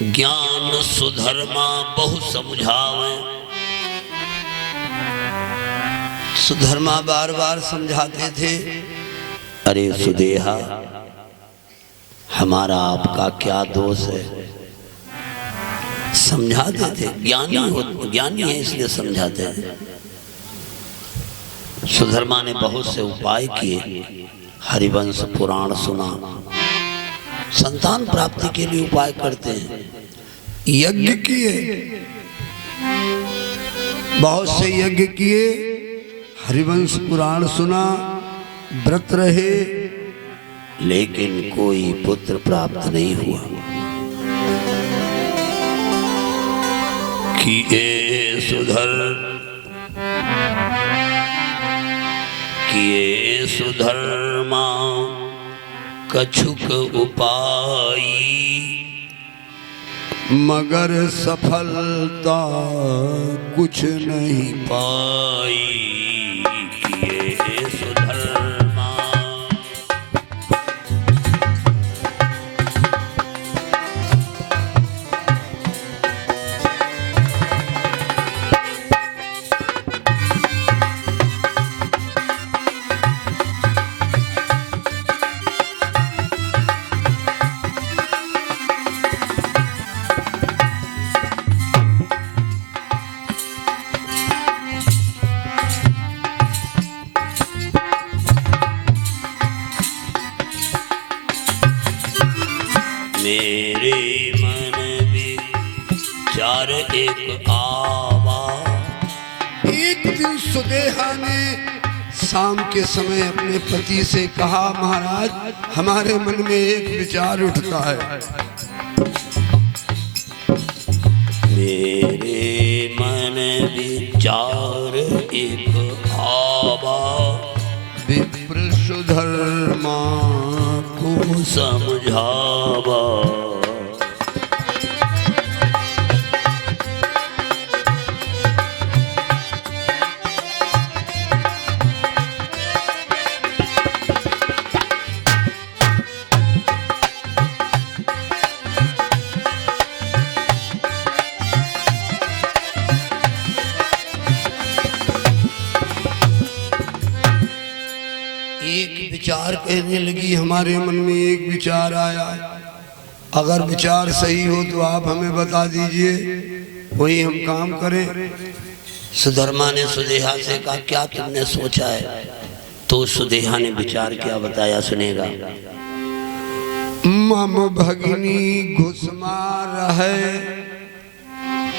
ज्ञान सुधर्मा बहु समझावे। सुधर्मा बार बार समझाते थे, अरे सुदेहा, हमारा आपका क्या दोष है। समझाते थे, ज्ञानी है इसलिए समझाते हैं। सुधर्मा ने बहुत से उपाय किए, हरिवंश पुराण सुना, संतान प्राप्ति के लिए उपाय करते हैं, यज्ञ किए, बहुत से यज्ञ किए, हरिवंश पुराण सुना, व्रत रहे, लेकिन कोई पुत्र प्राप्त नहीं हुआ। किए सुधर्मा कछुक उपाय, मगर सफलता कुछ नहीं पाई। किए सुधर्मा मेरे मन विचार एक आवा। एक दिन सुदेहा ने शाम के समय अपने पति से कहा, महाराज, हमारे मन में एक विचार उठता है। मेरे मन विचार एक आवा, विप्र सुधर्मा को समझावा। एक विचार कहने लगी, हमारे मन में एक विचार आया, अगर विचार सही हो तो आप हमें बता दीजिए, वही हम काम करें। सुधर्मा ने सुदेहा से कहा, क्या तुमने सोचा है? तो सुदेहा ने विचार क्या बताया, सुनेगा। मम भगिनी घुसमार है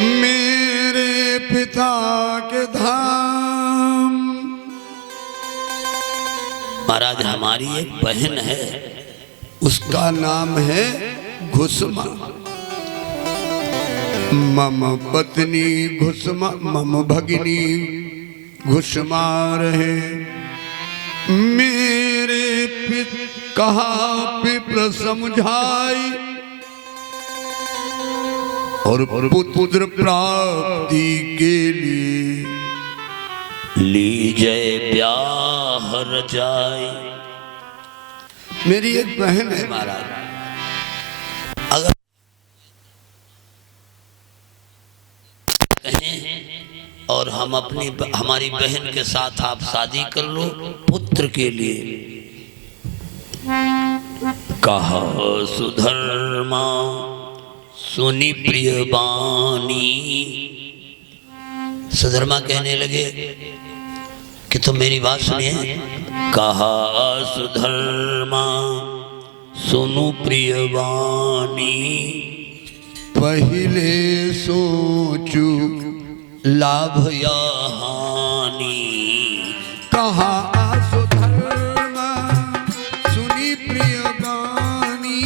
मेरे पिता के धाम। महाराज, हमारी एक बहन है, उसका नाम है घुसमा। मम पत्नी घुसमा, मम भगिनी घुसमा रहे मेरे कहा पिप्र समझाई, और पुत्र प्राप्ति के लिए लीजय ब्याह रचाई। मेरी एक बहन है महाराज, अगर कहें और हम हमारी बहन के साथ आप शादी कर लो पुत्र के लिए। कहा सुधर्मा सुनी प्रिय बानी। सुधर्मा कहने लगे कि तुम मेरी बात सुनिए। कहा सुधर्मा सुनु प्रियवाणी, पहले सोचू लाभ या हानि। कहा सुधर्मा सुनी प्रियवाणी,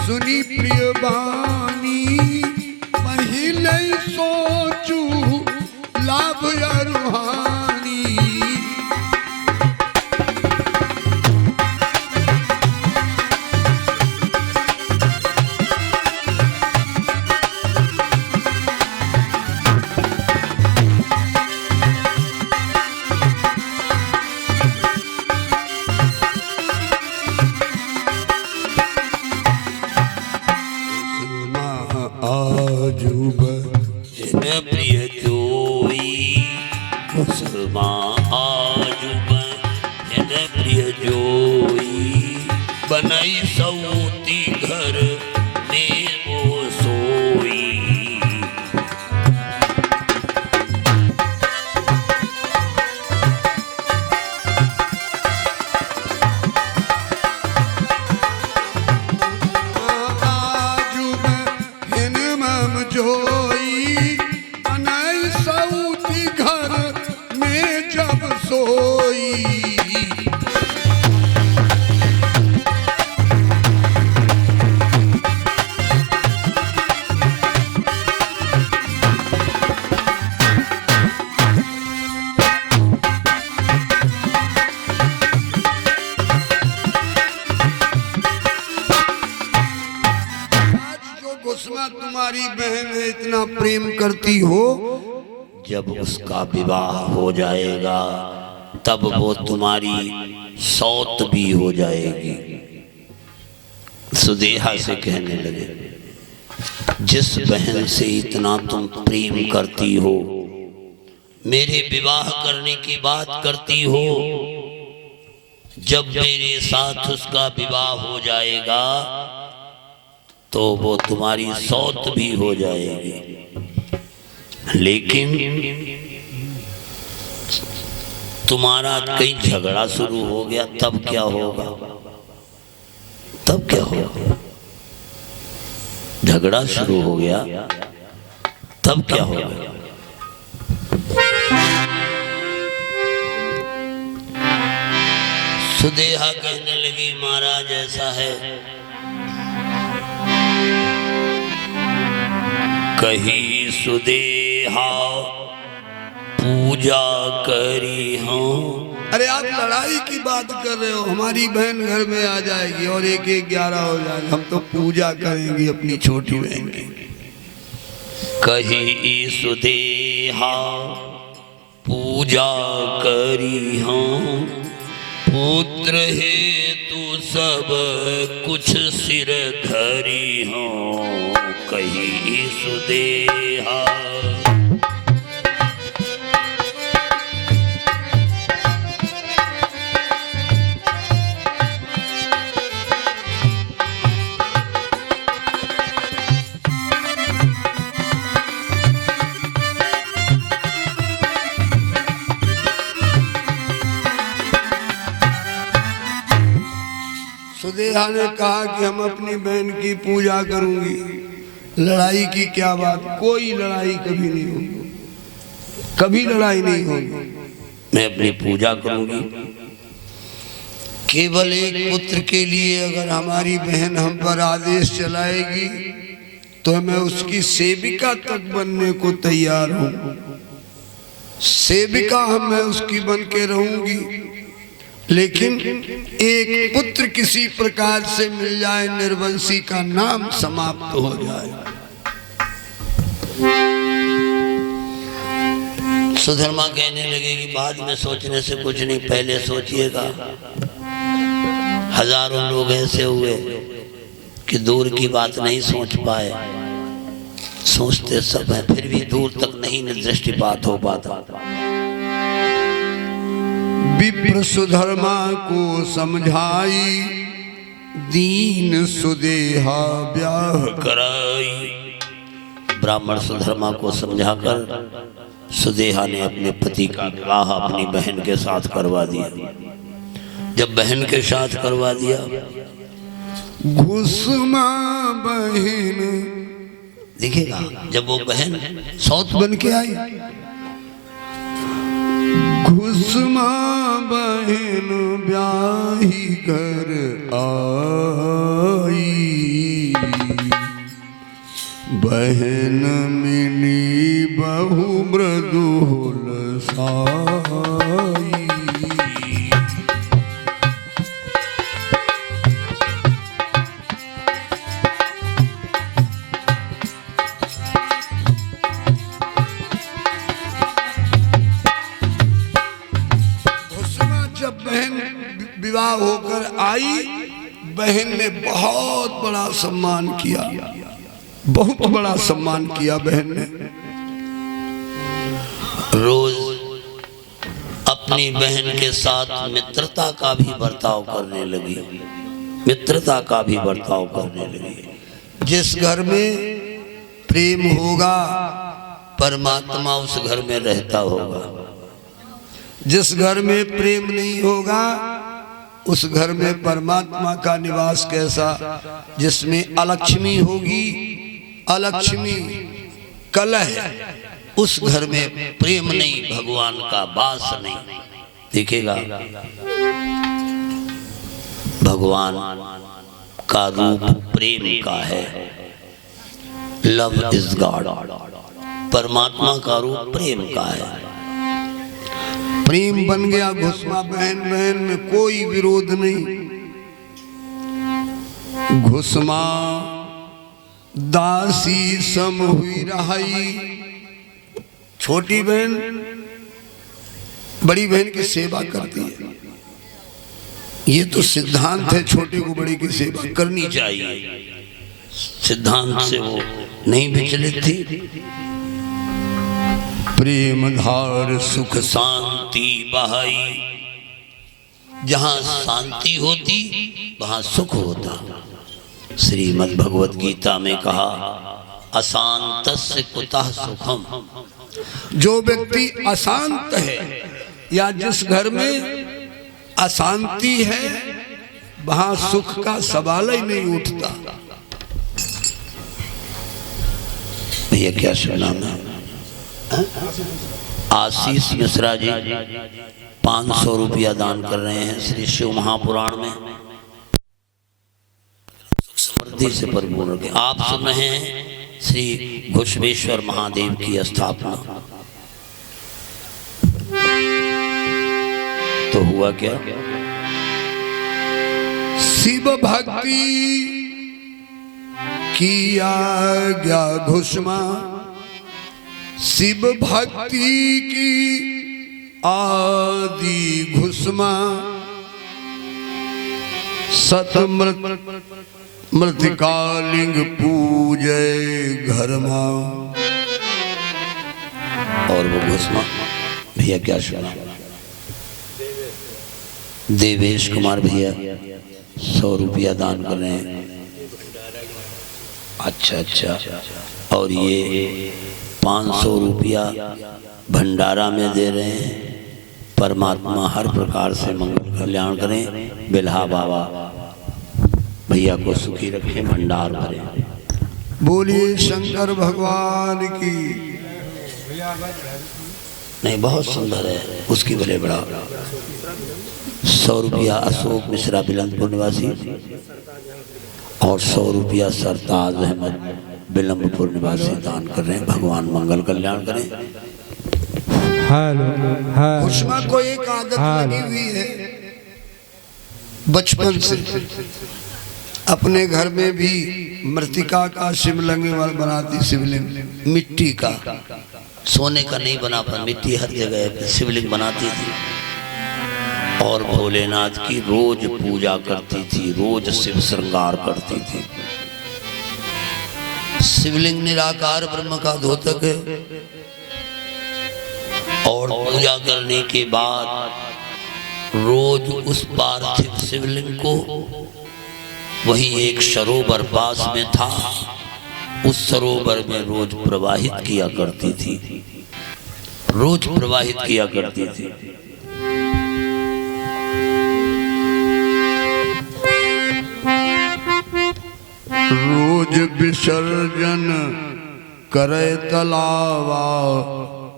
सुनी प्रियवाणी, पहले सोचू लाभ या रूहानी। घर में वो सोई। तुम्हारी बहन है इतना प्रेम करती हो, जब उसका विवाह हो जाएगा तब वो तुम्हारी सौत भी हो जाएगी। सुदेहा से कहने लगे, जिस बहन से इतना तुम प्रेम करती हो, मेरे विवाह करने की बात करती हो, जब मेरे साथ उसका विवाह हो जाएगा तो वो तुम्हारी सौत भी हो जाएगी। लेकिन तुम्हारा कहीं झगड़ा शुरू हो गया तब क्या होगा? तब क्या होगा? झगड़ा शुरू हो गया तब क्या होगा? सुदेहा कहने लगी, महाराज ऐसा है, कही सुदेहा पूजा करी हूँ। अरे आप लड़ाई की बात कर रहे हो, हमारी बहन घर में आ जाएगी और 1-11 हो जाएगा, हम तो पूजा करेंगे अपनी छोटी बहन की। कही सुदेहा पूजा करी हूँ, पुत्र हेतु सब कुछ सिर धरी हूँ। कही सुदेहा सुदेहा ने कहा कि हम अपनी बहन की पूजा करूंगी, लड़ाई की क्या बात, कोई लड़ाई कभी नहीं होगी, कभी लड़ाई नहीं होगी। मैं अपनी पूजा करूंगी। केवल एक पुत्र के लिए अगर हमारी बहन हम पर आदेश चलाएगी तो मैं उसकी सेविका तक बनने को तैयार हूं। सेविका मैं उसकी बन के रहूंगी, लेकिन एक पुत्र किसी प्रकार से मिल जाए, निर्वंशी का नाम समाप्त हो जाए। सुधर्मा कहने लगे कि बाद में सोचने से कुछ नहीं, पहले सोचिएगा। हजारों लोग ऐसे हुए कि दूर की बात नहीं सोच पाए, सोचते सब है फिर भी दूर तक नहीं दृष्टिपात हो पाता। विप्र सुधर्मा को समझाई, दीन सुदेहा ब्याह कराई। ब्राह्मण सुधर्मा को समझाकर सुदेहा ने अपने पति का विवाह अपनी बहन के साथ करवा दिया। जब बहन के साथ करवा दिया, घुसमा बहन देखिएगा, जब वो बहन सौत बन के आई, घुसमा बहन ब्याही घर आई, बहन मिली बहु मृदुल साई। विवाह होकर आई, बहन ने बहुत बड़ा सम्मान किया, बहुत बड़ा सम्मान किया बहन ने। रोज अपनी बहन के साथ मित्रता का भी बर्ताव करने लगी। मित्रता का भी बर्ताव करने लगे। जिस घर में प्रेम होगा परमात्मा उस घर में रहता होगा। जिस घर में प्रेम नहीं होगा उस घर में परमात्मा का निवास कैसा? जिसमें अलक्ष्मी होगी, अलक्ष्मी कलह, उस घर में प्रेम नहीं, भगवान का वास नहीं दिखेगा। भगवान का रूप प्रेम का है, लव इज गॉड। परमात्मा का रूप प्रेम का है। प्रेम बन गया घुसमा बहन बहन में कोई विरोध नहीं। घुसमा दासी सम हुई रहाई। छोटी बहन बड़ी बहन की सेवा करती है, ये तो सिद्धांत है, छोटे को बड़ी की सेवा करनी चाहिए। सिद्धांत से वो नहीं विचलित थी। प्रेम धार सुख शांति बहाई। जहां शांति होती वहां सुख होता। श्रीमद् भगवत गीता में कहा, अशांतस्य कुतः सुखम। जो व्यक्ति अशांत है या जिस घर में अशांति है वहां सुख का सवाल ही नहीं उठता। भैया क्या सुना मैं? आशीष मिश्रा जी 500 रुपया दान कर रहे हैं श्री शिव महापुराण में। सुख समृद्धि से परिपूर्ण रखें। आप सुन रहे हैं श्री घुश्मेश्वर महादेव की स्थापना। तो हुआ क्या? शिव भक्ति की आज्ञा घुसमा, शिव भक्ति की आदि घुसमा, सतमृत मृतिकालिंग पूजे घर मां। और वो घुसमा भैया क्या सुना? देवेश कुमार भैया 100 रुपया दान कर रहे हैं। अच्छा। और ये 500 रुपया भंडारा में दे रहे हैं। परमात्मा हर प्रकार से मंगल कल्याण करें। बिल्हा बाबा भैया को सुखी रखें, भंडार भरे। बोलिए शंकर भगवान की। नहीं बहुत सुंदर है, उसकी भले बड़ा। 100 रुपया अशोक मिश्रा बिलंदपुर निवासी और 100 रुपया सरताज अहमद बिलंबपुर निवासी दान कर रहे हैं। भगवान मंगल कल्याण करें। घुसमा को एक आदत लगी हुई है बचपन से। अपने घर में भी मृतिका का शिवलिंग बनाती। शिवलिंग मिट्टी का, सोने का नहीं बना पर मिट्टी हर जगह शिवलिंग बनाती थी। और भोलेनाथ की रोज पूजा करती थी, रोज शिव श्रृंगार करती थी। शिवलिंग निराकार ब्रह्म का द्योतक है। और पूजा करने के बाद रोज उस पार्थिव शिवलिंग को वहीं एक सरोवर पास में था, उस सरोवर में रोज प्रवाहित किया करती थी। रोज प्रवाहित किया करती थी। रोज विसर्जन करे तलावा,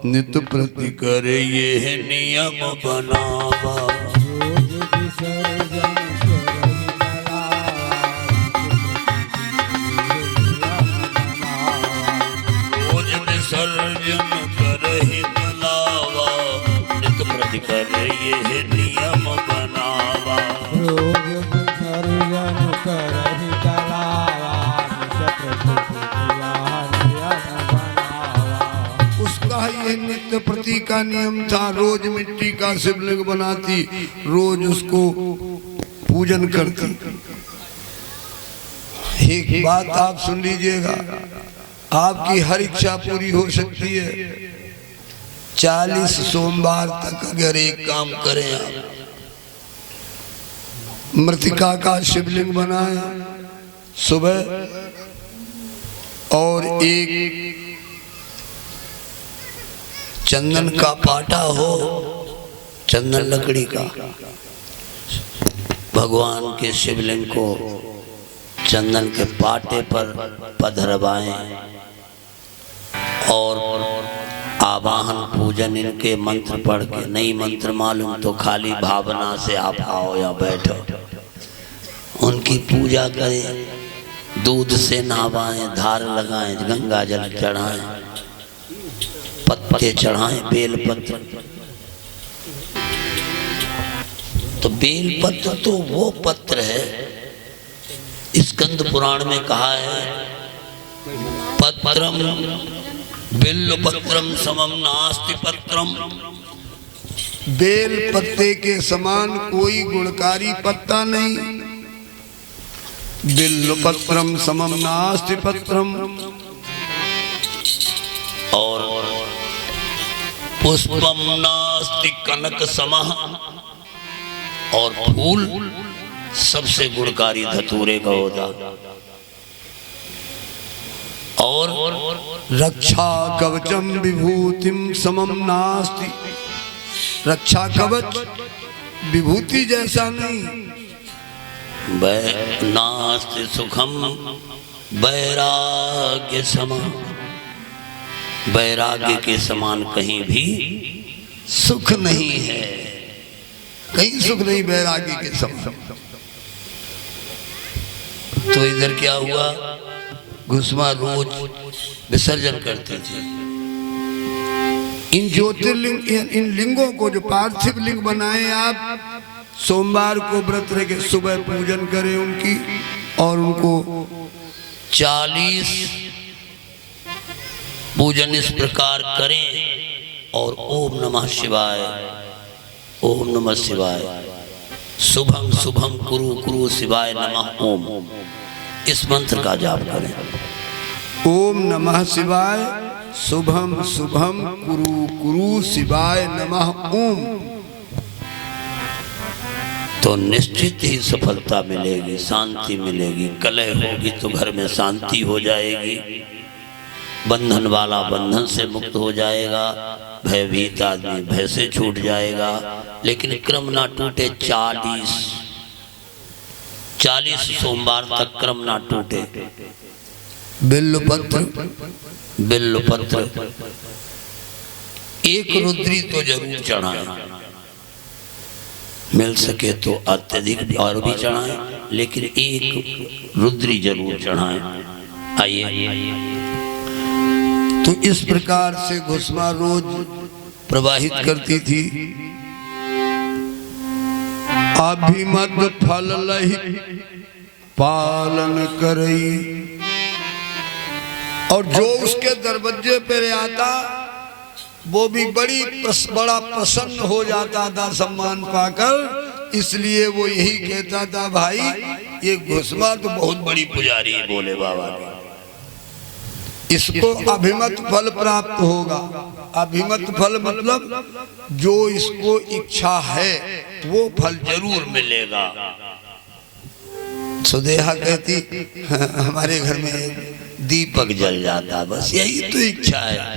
नित प्रति करे ये है नियम बनावा। रोज विसर्जन करे तलावा, नित प्रति करे ये है नियम बनावा। उसका ये नित्य प्रति का नियम था। रोज मिट्टी का शिवलिंग बनाती, रोज उसको पूजन करती। एक बात आप सुन लीजिएगा, आपकी हर इच्छा पूरी हो सकती है 40 सोमवार तक अगर एक काम करें आप। मृतिका का शिवलिंग बनाए सुबह, और एक चंदन का पाटा हो, चंदन लकड़ी का, भगवान के शिवलिंग को चंदन के पाटे पर पधरवाएं और आवाहन पूजन इनके मंत्र पढ़ के, नहीं मंत्र मालूम तो खाली भावना से आप आओ या बैठो, उनकी पूजा करें, दूध से नहवाएं, धार लगाएं, गंगा जल चढ़ाएं, पत्ते चढ़ाएं, बेल पत्र। तो बेल पत्र तो वो पत्र है, स्कंद पुराण में कहा है, पत्रम बिल्व पत्रम समम नास्ति पत्रम। बेल पत्ते के समान कोई गुणकारी पत्ता नहीं, बिल्व पत्रम समम नास्ति पत्रम। और पुष्पम नास्ति कनक समः, और फूल सबसे गुणकारी धतूरे का होता। और रक्षा कवचम विभूतिम समम नास्ति, रक्षा कवच विभूति जैसा नहीं। नास्ति सुखम वैराग्य समा, वैराग्य के समान कहीं भी सुख नहीं है, कहीं सुख नहीं वैराग्य के समान। तो इधर क्या हुआ, घुसमा रोज विसर्जन करते थे। इन ज्योतिर्लिंग, इन लिंगों को जो पार्थिव लिंग बनाए आप, सोमवार को व्रत रह के सुबह पूजन करें उनकी, और उनको 40 पूजन इस प्रकार करें। और ओम नमः शिवाय, ओम नमः शिवाय, शुभम शुभम कुरु कुरु शिवाय नमः ओम, इस मंत्र का जाप करें। ओम नमः शिवाय, शुभम शुभम कुरु कुरु शिवाय नमः ओम। तो निश्चित ही सफलता मिलेगी, शांति मिलेगी। कलह होगी तो घर में शांति हो जाएगी, बंधन वाला बंधन से मुक्त हो जाएगा, भयभीत आदमी भय से छूट जाएगा। लेकिन क्रम ना टूटे, 40 सोमवार तक क्रम ना टूटे। बिल्व पत्र, बिल्व पत्र, एक रुद्री तो जरूर चढ़ाएं, मिल सके तो अत्यधिक और भी चढ़ाएं, लेकिन एक रुद्री जरूर चढ़ाएं। आइए, तो इस प्रकार से घुसमा रोज प्रवाहित करती थी। अभिमत फल लहि पालन करई, और जो उसके दरवाजे पर आता वो भी बड़ा प्रसन्न हो जाता था सम्मान पाकर। इसलिए वो यही कहता था, भाई ये घुसमा तो बहुत बड़ी पुजारी है बोले बाबा की, इसको अभिमत फल प्राप्त होगा। अभिमत फल मतलब जो इसको इच्छा है वो फल जरूर मिलेगा। सुदेहा कहती हमारे घर में दीपक जल जाता, बस यही तो इच्छा है।